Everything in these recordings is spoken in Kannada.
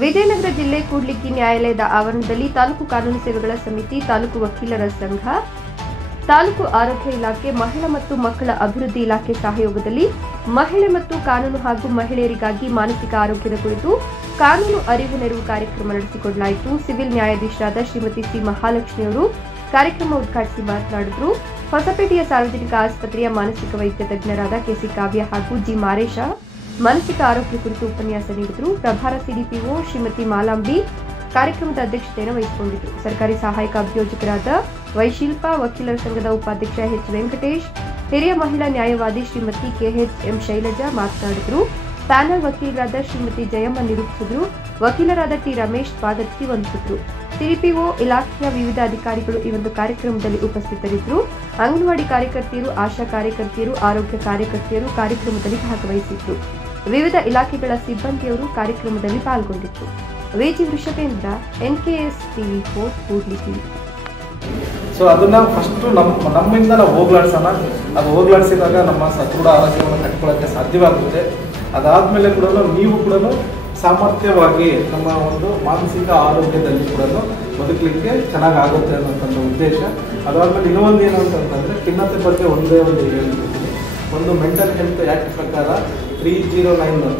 ವಿಜಯನಗರ ಜಿಲ್ಲೆ ಕೂಡ್ಲಿಗಿ ನ್ಯಾಯಾಲಯದ ಆವರಣದಲ್ಲಿ ತಾಲೂಕು ಕಾನೂನು ಸೇವೆಗಳ ಸಮಿತಿ, ತಾಲೂಕು ವಕೀಲರ ಸಂಘ, ತಾಲೂಕು ಆರೋಗ್ಯ ಇಲಾಖೆ, ಮಹಿಳಾ ಮತ್ತು ಮಕ್ಕಳ ಅಭಿವೃದ್ಧಿ ಇಲಾಖೆ ಸಹಯೋಗದಲ್ಲಿ ಮಹಿಳೆ ಮತ್ತು ಕಾನೂನು ಹಾಗೂ ಮಹಿಳೆಯರಿಗಾಗಿ ಮಾನಸಿಕ ಆರೋಗ್ಯದ ಕುರಿತು ಕಾನೂನು ಅರಿವು ನೆರವು ಕಾರ್ಯಕ್ರಮ ನಡೆಸಿಕೊಡಲಾಯಿತು. ಸಿವಿಲ್ ನ್ಯಾಯಾಧೀಶರಾದ ಶ್ರೀಮತಿ ಸಿ ಮಹಾಲಕ್ಷ್ಮಿಯವರು ಕಾರ್ಯಕ್ರಮ ಉದ್ಘಾಟಿಸಿ ಮಾತನಾಡಿದರು. ಹೊಸಪೇಟೆಯ ಸಾರ್ವಜನಿಕ ಆಸ್ಪತ್ರೆಯ ಮಾನಸಿಕ ವೈದ್ಯ ತಜ್ಞರಾದ ಕೆಸಿ ಕಾವ್ಯ ಹಾಗೂ ಜಿ ಮಾರೇಶ ಮಾನಸಿಕ ಆರೋಗ್ಯ ಕುರಿತು ಉಪನ್ಯಾಸ ನೀಡಿದರು. ಪ್ರಭಾರ ಸಿಡಿಪಿಒ ಶ್ರೀಮತಿ ಮಾಲಾಂಬಿ ಕಾರ್ಯಕ್ರಮದ ಅಧ್ಯಕ್ಷತೆಯನ್ನು ವಹಿಸಿಕೊಂಡಿದ್ದರು. ಸರ್ಕಾರಿ ಸಹಾಯಕ ಅಭಿಯೋಜಕರಾದ ವೈಶಿಲ್ಪ, ವಕೀಲರ ಸಂಘದ ಉಪಾಧ್ಯಕ್ಷ ಎಚ್ ವೆಂಕಟೇಶ್, ಹಿರಿಯ ಮಹಿಳಾ ನ್ಯಾಯವಾದಿ ಶ್ರೀಮತಿ ಕೆಎಚ್ ಶೈಲಜಾ ಮಾತನಾಡಿದರು. ಪ್ಯಾನಲ್ ವಕೀಲರಾದ ಶ್ರೀಮತಿ ಜಯಮ್ಮ ನಿರೂಪಿಸಿದರು. ವಕೀಲರಾದ ಟಿ ರಮೇಶ್ ಸ್ವಾಗತಿಸಿ ವಂದಿಸಿದರು. ಸಿಡಿಪಿಒ ಇಲಾಖೆಯ ವಿವಿಧ ಅಧಿಕಾರಿಗಳು ಈ ಒಂದು ಕಾರ್ಯಕ್ರಮದಲ್ಲಿ ಉಪಸ್ಥಿತರಿದ್ದರು. ಅಂಗನವಾಡಿ ಕಾರ್ಯಕರ್ತೆಯರು, ಆಶಾ ಕಾರ್ಯಕರ್ತೆಯರು, ಆರೋಗ್ಯ ಕಾರ್ಯಕರ್ತೆಯರು ಕಾರ್ಯಕ್ರಮದಲ್ಲಿ ಭಾಗವಹಿಸಿದ್ರು. ವಿವಿಧ ಇಲಾಖೆಗಳ ಸಿಬ್ಬಂದಿಯವರು ಕಾರ್ಯಕ್ರಮದಲ್ಲಿ ಪಾಲ್ಗೊಂಡಿದ್ದರು. V G Vrishabhendra, NKS TV4 Kudligi. So ಅದನ್ನ ಫಸ್ಟ್ ನಮ್ಮಿಂದ ನಾವು ಹೋಗ್ಲಾಡ್ಸೋಣ. ಅದು ಹೋಗ್ಲಾಡ್ಸಿದಾಗ ನಮ್ಮ ಸದೃಢ ಆರೋಗ್ಯವನ್ನು ಕಟ್ಕೊಳ್ಳೋಕ್ಕೆ ಸಾಧ್ಯವಾಗುತ್ತೆ. ಅದಾದ್ಮೇಲೆ ಕೂಡ ನೀವು ಕೂಡ ಸಾಮರ್ಥ್ಯವಾಗಿ ನಮ್ಮ ಒಂದು ಮಾನಸಿಕ ಆರೋಗ್ಯದಲ್ಲಿ ಕೂಡ ಬದುಕಲಿಕ್ಕೆ ಚೆನ್ನಾಗಾಗುತ್ತೆ ಅನ್ನೋಂಥ ಉದ್ದೇಶ. ಅದಾದ್ಮೇಲೆ ಇನ್ನೊಂದು ಏನು ಅಂತಂದ್ರೆ ಖಿನ್ನತೆ ಬಗ್ಗೆ ಒಂದೇ ಒಂದು ಹೇಳ್ತಿದ್ದೀನಿ. ಒಂದು ಮೆಂಟಲ್ ಹೆಲ್ತ್ ಆ್ಯಕ್ಟ್ ಪ್ರಕಾರ 309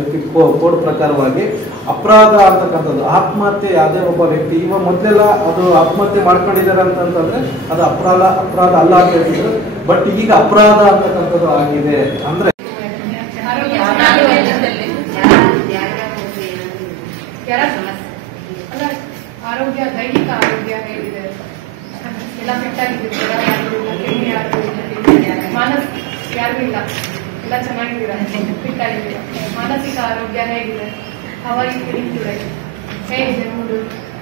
IP ಕೋಡ್ ಪ್ರಕಾರವಾಗಿ ಅಪರಾಧ ಅಂತಕ್ಕಂಥದ್ದು ಆತ್ಮಹತ್ಯೆ ಯಾವುದೇ ಒಬ್ಬ ವ್ಯಕ್ತಿ ಇವಾಗ ಮೊದಲೆಲ್ಲ ಅದು ಆತ್ಮಹತ್ಯೆ ಮಾಡ್ಕೊಂಡಿದ್ದಾರೆ ಅಂತಂದ್ರೆ ಅದು ಅಪರಾಧ ಅಲ್ಲ ಅಂತ ಹೇಳ್ತಿದ್ರು. ಬಟ್ ಈಗ ಅಪರಾಧ ಅಂತಕ್ಕಂಥದ್ದು ಆಗಿದೆ. ಅಂದ್ರೆ ಆರೋಗ್ಯ, ದೈಹಿಕ ಆರೋಗ್ಯ ಹೇಗಿದೆ, ಎಲ್ಲ ಫಿಟ್ ಆಗಿದ್ದೀರಾ? ಮಾನಸಿಕ ಯಾರು ಇಲ್ಲ, ಎಲ್ಲ ಚೆನ್ನಾಗಿದ್ದೀರಾ, ಫಿಟ್ ಆಗಿದ್ದೀರಾ? ಮಾನಸಿಕ ಆರೋಗ್ಯ ಹೇಗಿದೆ? ಹೇಗಿದೆ? ಮೂಡು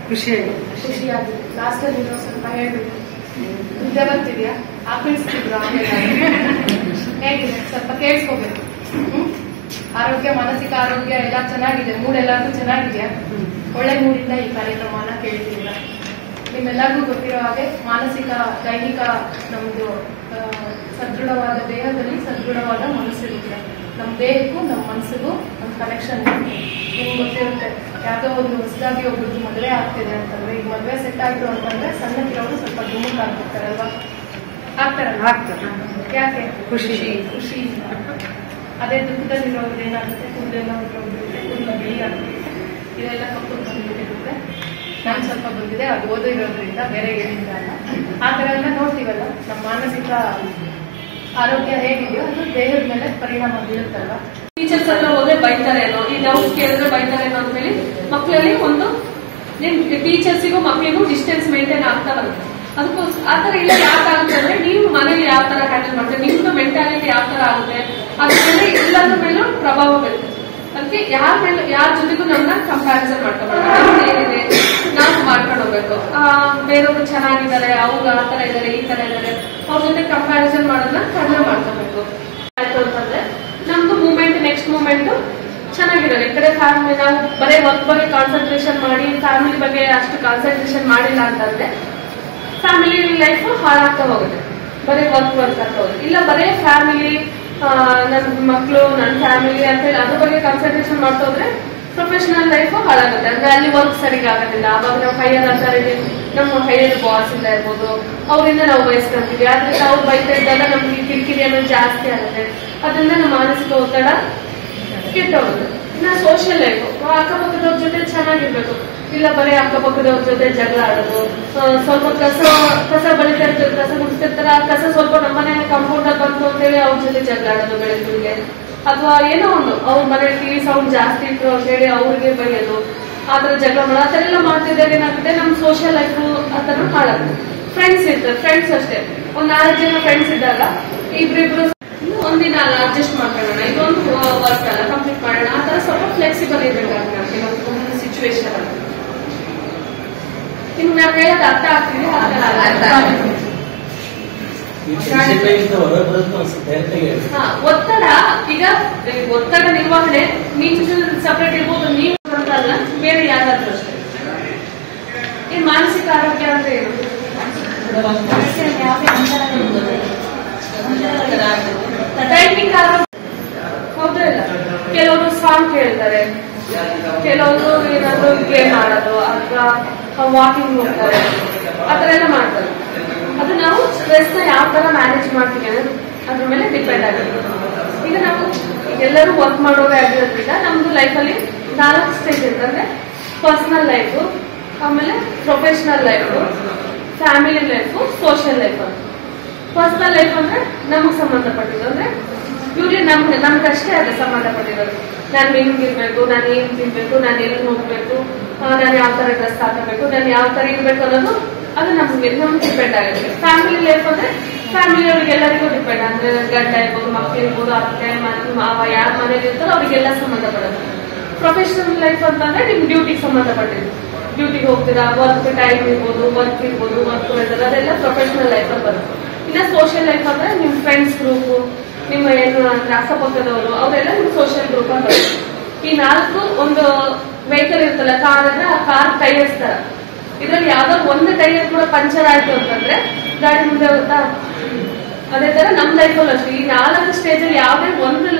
ಖುಷಿಯಾಗಿದೆ. ಲಾಸ್ಟ್ ಅಲ್ಲಿ ಸ್ವಲ್ಪ ಹೇಳ್ಬೇಕು. ನಿದ್ದೆ ಬರ್ತಿದ್ಯಾ? ಆಕಳಿಸ್ತಿದ್ರು ಹೇಗಿದೆ? ಸ್ವಲ್ಪ ಕೇಳಿಸ್ಕೋಬೇಕು. ಆರೋಗ್ಯ, ಮಾನಸಿಕ ಆರೋಗ್ಯ ಎಲ್ಲ ಚೆನ್ನಾಗಿದೆ. ಮೂಡೆಲ್ಲರಿಗೂ ಚೆನ್ನಾಗಿದೆಯಾ? ಒಳ್ಳೆ ಮೂಡಿಂದ ಈ ಕಾರ್ಯಕ್ರಮನ ಕೇಳ್ತಿಲ್ಲ. ನಿಮ್ಮೆಲ್ಲರಿಗೂ ಗೊತ್ತಿರೋ ಹಾಗೆ ಮಾನಸಿಕ, ದೈಹಿಕ ನಮ್ದು ಸದೃಢವಾದ ದೇಹದಲ್ಲಿ ಸದೃಢವಾದ ಮನಸ್ಸಿರುತ್ತೆ. ನಮ್ಮ ದೇಹಕ್ಕೂ ನಮ್ಮ ಮನಸ್ಸಿಗೂ ಒಂದು ಕನೆಕ್ಷನ್ ನಿಮ್ಗೆ ಗೊತ್ತಿರುತ್ತೆ. ಯಾವುದೋ ಒಂದು ಹೊಸದಾಗಿ ಒಬ್ಬರು ಮದುವೆ ಆಗ್ತಿದೆ ಅಂತಂದ್ರೆ, ಈಗ ಮದುವೆ ಸೆಟ್ ಆಯ್ತು ಅಂತಂದ್ರೆ ಸಣ್ಣಕ್ಕಿರೋರು ಸ್ವಲ್ಪ ದುಮ್ಮಕ್ ಆಗ್ಬಿಡ್ತಾರಲ್ವಾ? ಆಗ್ತಾರೆ. ಯಾಕೆ? ಖುಷಿ. ಅದೇ ದುಃಖದಲ್ಲಿರೋರು ಏನಾಗುತ್ತೆ? ಕೂದಲೆಲ್ಲ ಹೊರಟೋಗ್ಬಿಡುತ್ತೆ, ಕೂದಲು ಬಿಳಿ ಆಗ್ಬಿಡುತ್ತೆ, ಇದೆಲ್ಲ ಕಪ್ಪು ಬಂದ್ಬಿಟ್ಟಿರುತ್ತೆ. ನಾನು ಸ್ವಲ್ಪ ಬಂದಿದೆ, ಅದು ಓದಿರೋದ್ರಿಂದ ಬೇರೆ ಏನಿಲ್ಲ ಅಲ್ಲ. ಆ ಥರ ಎಲ್ಲ ನೋಡ್ತೀವಲ್ಲ. ನಮ್ಮ ಮಾನಸಿಕ ಆರೋಗ್ಯ ಹೇಗಿದೆಯೋ ಅದು ದೇಹದ ಮೇಲೆ ಪರಿಣಾಮ ಬೀಳುತ್ತಲ್ವಾ? ಟೀಚರ್ಸ್ ಹತ್ರ ಹೋದ್ರೆ ಬೈತಾರೇನೋ, ಈ ಡೌಟ್ ಕೇಳಿದ್ರೆ ಬೈತಾರೇನೋ ಅಂತ ಹೇಳಿ ಮಕ್ಕಳಲ್ಲಿ ಒಂದು ಟೀಚರ್ಸಿಗೂ ಮಕ್ಕಳಿಗೂ ಡಿಸ್ಟೆನ್ಸ್ ಮೇಂಟೈನ್ ಆಗ್ತಾ ಬರುತ್ತೆ. ಅದಕ್ಕೋಸ್ಕರ ಆ ತರ ಇಲ್ಲ. ಯಾಕಾಗುತ್ತೆ ಅಂದ್ರೆ ನೀವು ಮನೇಲಿ ಯಾವ ತರ ಹ್ಯಾಂಡಲ್ ಮಾಡ್ತೀರಿ, ನಿಮ್ದು ಮೆಂಟಾಲಿಟಿ ಯಾವ ತರ ಆಗುತ್ತೆ, ಅದ್ರ ಮೇಲೆ ಎಲ್ಲದ್ರ ಮೇಲೂ ಪ್ರಭಾವ ಬೀರುತ್ತೆ. ಅದಕ್ಕೆ ಯಾರ ಜೊತೆಗೂ ನಮ್ಮನ್ನ ಕಂಪ್ಯಾರಿಸನ್ ಮಾಡ್ಕೋಬೇಕು. ಏನಿದೆ ನಾವು ಮಾಡ್ಕೊಂಡು ಹೋಗ್ಬೇಕು. ಬೇರೆಯವರು ಚೆನ್ನಾಗಿದ್ದಾರೆ, ಅವ್ರು ಆ ತರ ಇದಾರೆ, ಈ ತರ ಇದಾರೆ, ಅವ್ರ ಜೊತೆ ಕಂಪ್ಯಾರಿಸನ್ ಮಾಡೋದನ್ನ ಕಡಿಮೆ ಮಾಡ್ಕೋಬೇಕು. ಆಯ್ತು ಅಂತಂದ್ರೆ ನಮ್ದು ಮೂವ್ಮೆಂಟ್, ನೆಕ್ಸ್ಟ್ ಮೂವ್ಮೆಂಟ್ ಚೆನ್ನಾಗಿರಲ್ಲ. ಈ ಕಡೆ ಫ್ಯಾಮಿಲಿ ನಾವು ಬರೀ ವರ್ಕ್ ಬಗ್ಗೆ ಕಾನ್ಸಂಟ್ರೇಷನ್ ಮಾಡಿ ಫ್ಯಾಮಿಲಿ ಬಗ್ಗೆ ಅಷ್ಟು ಕಾನ್ಸಂಟ್ರೇಷನ್ ಮಾಡಿಲ್ಲ ಅಂತಂದ್ರೆ ಫ್ಯಾಮಿಲಿ ಲೈಫ್ ಹಾಳಾಗ್ತಾ ಹೋಗುತ್ತೆ. ಬರೀ ವರ್ಕ್ ಆಗ್ತಾ ಹೋಗುತ್ತೆ. ಇಲ್ಲ ಬರೀ ಫ್ಯಾಮಿಲಿ, ನನ್ನ ಮಕ್ಕಳು, ನನ್ನ ಫ್ಯಾಮಿಲಿ ಅಂತ ಹೇಳಿ ಅದ್ರ ಬಗ್ಗೆ ಕಾನ್ಸಂಟ್ರೇಷನ್ ಮಾಡ್ತಾ ಹೋದ್ರೆ ಪ್ರೊಫೆಷನಲ್ ಲೈಫ್ ಹಾಳಾಗುತ್ತೆ. ಅಂದ್ರೆ ಅಲ್ಲಿ ವರ್ಕ್ ಸರಿಗ ಆಗೋದಿಲ್ಲ. ಅವಾಗ ನಾವು ಹೈಯರ್ ಅಥಾರಿಟಿ, ನಮ್ಮ ಹೈಯರ್ ಬಾಸ್ ಇಂದ ಇರ್ಬೋದು, ಅವರಿಂದ ನಾವು ಬಯಸ್ಕೊಂತೀವಿ. ಆದ್ರಿಂದ ಅವ್ರು ಬೈತಾ ಇದ್ದಾಗ ನಮ್ಗೆ ಕಿರಿಕಿರಿ ಅನ್ನೋದು ಜಾಸ್ತಿ ಆಗುತ್ತೆ. ಅದರಿಂದ ನಮ್ಮ ಮಾನಸಿಕ ಒತ್ತಡ ಕೆಟ್ಟೋಗುತ್ತೆ. ಇನ್ನ ಸೋಷಿಯಲ್ ಲೈಫ್, ಅಕ್ಕಪಕ್ಕದವ್ರ ಜೊತೆ ಚೆನ್ನಾಗಿರ್ಬೇಕು. ಇಲ್ಲ ಬರೀ ಅಕ್ಕಪಕ್ಕದವ್ರ ಜೊತೆ ಜಗಳ ಆಡೋದು, ಸ್ವಲ್ಪ ಕಸ ಬಳಿತಾ ಇರ್ತಾರೆ, ಕಸ ಗುಡಿಸ್ತಿರ್ತಾರ, ಕಸ ಸ್ವಲ್ಪ ನಮ್ಮನೆ ಕಾಂಪೌಂಡ್ ಬಂತು ಅಂತೇಳಿ ಅವ್ರ ಜೊತೆ ಜಗಳ ಆಡೋದು ಬೆಳಗ್ಗೆ. ಅಥವಾ ಏನೋ ಒಂದು ಅವ್ರ ಮನೆ ಟಿವಿ ಸೌಂಡ್ ಜಾಸ್ತಿ ಇತ್ತು ಅಂತ ಹೇಳಿ ಅವ್ರಿಗೆ ಬೈಯೋದು, ಆತರ ಜಗಳ ಮಾಡೋದು, ಆ ತರ ಎಲ್ಲ ಮಾಡ್ತಿದ್ದಾಗ ಏನಾಗುತ್ತೆ ನಮ್ ಸೋಷಿಯಲ್ ಲೈಫ್ ಆತರ ಹಾಳಾಗುತ್ತೆ. ಫ್ರೆಂಡ್ಸ್ ಇರ್ತಾರೆ, ಫ್ರೆಂಡ್ಸ್ ಅಷ್ಟೇ. ಒಂದ್ 4 ಜನ ಫ್ರೆಂಡ್ಸ್ ಇದ್ದಾಗ ಇಬ್ರಿಬ್ರು ಒಂದಿನ ಅಲ್ಲ ಅಡ್ಜಸ್ಟ್ ಮಾಡ್ಕೊಳ್ಳೋಣ, ಇದೊಂದು ವರ್ಕ್ ಅಲ್ಲ ಕಂಪ್ಲೀಟ್ ಮಾಡೋಣ, ಆ ತರ ಸ್ವಲ್ಪ ಫ್ಲೆಕ್ಸಿಬಲ್ ಇರ್ಬೇಕಾಗುತ್ತೆ ಒಂದು ಸಿಚುವೇಶನ್ ಅಲ್ಲಿ. ನಿಮ್ಗೆ ನಾವು ಹೇಳೋದು ಅರ್ಥ ಆಗ್ತಿದೆ? ಒತ್ತಡ, ಈಗ ಒತ್ತಡ ನಿರ್ವಹಣೆ ನೀವು ಸಪರೇಟ್ ಇರ್ಬೋದು, ನೀವು ಅಂತಲ್ಲ, ಬೇರೆ ಯಾರಾದ್ರೂ ಅಷ್ಟೇ. ಈ ಮಾನಸಿಕ ಆರೋಗ್ಯ ಅಂದ್ರೆ ಏನು? ದೈಹಿಕ ಆರೋಗ್ಯ ಹೌದಲ್ಲ. ಕೆಲವರು ಸಾಂಗ್ ಕೇಳ್ತಾರೆ, ಕೆಲವರು ಏನಾದ್ರು ಗೇಮ್ ಆಡೋದು ಅಥವಾ ವಾಕಿಂಗ್ ಹೋಗ್ತಾರೆ, ಆತರ ಎಲ್ಲ ಮಾಡ್ತಾರೆ. ಅದು ನಾವು ಸ್ಟ್ರೆಸ್ ನ ಯಾವ ತರ ಮ್ಯಾನೇಜ್ ಮಾಡ್ತೀವಿ ಅದ್ರ ಮೇಲೆ ಡಿಪೆಂಡ್ ಆಗುತ್ತೆ. ಈಗ ನಾವು ಎಲ್ಲರೂ ವರ್ಕ್ ಮಾಡೋದೇ ಆಗಿರೋದ್ರಿಂದ ನಮ್ದು ಲೈಫಲ್ಲಿ 4 ಸ್ಟೇಜ್ ಇರ್ತಂದ್ರೆ ಪರ್ಸನಲ್ ಲೈಫು, ಆಮೇಲೆ professional life, family life, social life ಅಂತ. ಪರ್ಸನಲ್ ಲೈಫ್ ಅಂದ್ರೆ ನಮಗ್ ಸಂಬಂಧಪಟ್ಟಿದ್ದು, ಅಂದ್ರೆ ಇವ್ರಿಗೆ ನಮ್ಗಷ್ಟೇ ಅದು ಸಂಬಂಧಪಟ್ಟಿರೋದು. ನಾನು ಹೆಂಗಿರ್ಬೇಕು, ನಾನು ಏನ್ ತಿನ್ಬೇಕು, ನಾನು ಎಲ್ಲಿ ಹೋಗ್ಬೇಕು, ನಾನು ಯಾವ ತರ ಡ್ರೆಸ್ ಹಾಕಬೇಕು, ನಾನು ಯಾವ ತರ ಇರ್ಬೇಕು ಅನ್ನೋದು ಅದು ನಮ್ಗೆ ಡಿಪೆಂಡ್ ಆಗುತ್ತೆ. ಫ್ಯಾಮಿಲಿ ಲೈಫ್ ಅಂದ್ರೆ ಫ್ಯಾಮಿಲಿ ಅವ್ರಿಗೆಲ್ಲರಿಗೂ ಡಿಪೆಂಡ್, ಅಂದ್ರೆ ಗಂಡ ಇರ್ಬೋದು, ಮಕ್ಳು ಇರ್ಬೋದು, ಅತ್ತೆ ಮಾವ ಯಾರ ಮನೇಲಿ ಇರ್ತಾರೋ ಅವ್ರಿಗೆಲ್ಲ ಸಂಬಂಧಪಡೋದು. ಪ್ರೊಫೆಷನಲ್ ಲೈಫ್ ಅಂತಂದ್ರೆ ನಿಮ್ ಡ್ಯೂಟಿಗೆ ಸಂಬಂಧಪಟ್ಟಿದ್ದು, ಡ್ಯೂಟಿಗೆ ಹೋಗ್ತೀರಾ, ವರ್ಕ್ ಟೈಮ್ ಇರ್ಬೋದು, ವರ್ಕ್ ವೆದರ್, ಅದೆಲ್ಲ ಪ್ರೊಫೆಷನಲ್ ಲೈಫ್ ಅಂತ ಬರುತ್ತೆ. ಇನ್ನ ಸೋಷಿಯಲ್ ಲೈಫ್ ಅಂದ್ರೆ ನಿಮ್ ಫ್ರೆಂಡ್ಸ್ ಗ್ರೂಪ್, ನಿಮ್ಮ ಏನು ಅಂದ್ರೆ ಅಕ್ಕಪಕ್ಕದವರು, ಅವರೆಲ್ಲ ನಿಮ್ ಸೋಷಿಯಲ್ ಗ್ರೂಪ್ ಅಂತ ಬರುತ್ತೆ. ಈ 4 ಒಂದು ವೆಹಿಕಲ್ ಇರ್ತಲ್ಲ, ಕಾರ್ ಅಂದ್ರೆ ಆ ಕಾರ್ ಟೈರ್ಸ್ ತರ. ಇದ್ರಲ್ಲಿ ಯಾವ್ದೋ ಒಂದು ಟೈರ್ ಕೂಡ ಪಂಚರ್ ಆಯ್ತು ಅಂತಂದ್ರೆ ಗಾಡಿ ಮುಂದೆ ಹೋಗುತ್ತಾ? ಅದೇ ತರ ನಮ್ ಲೈಫಲ್ಲಿ ಅಷ್ಟೇ ಈ 4 ಸ್ಟೇಜ್ ಅಲ್ಲಿ ಯಾವ್ದೇ ಒಂದು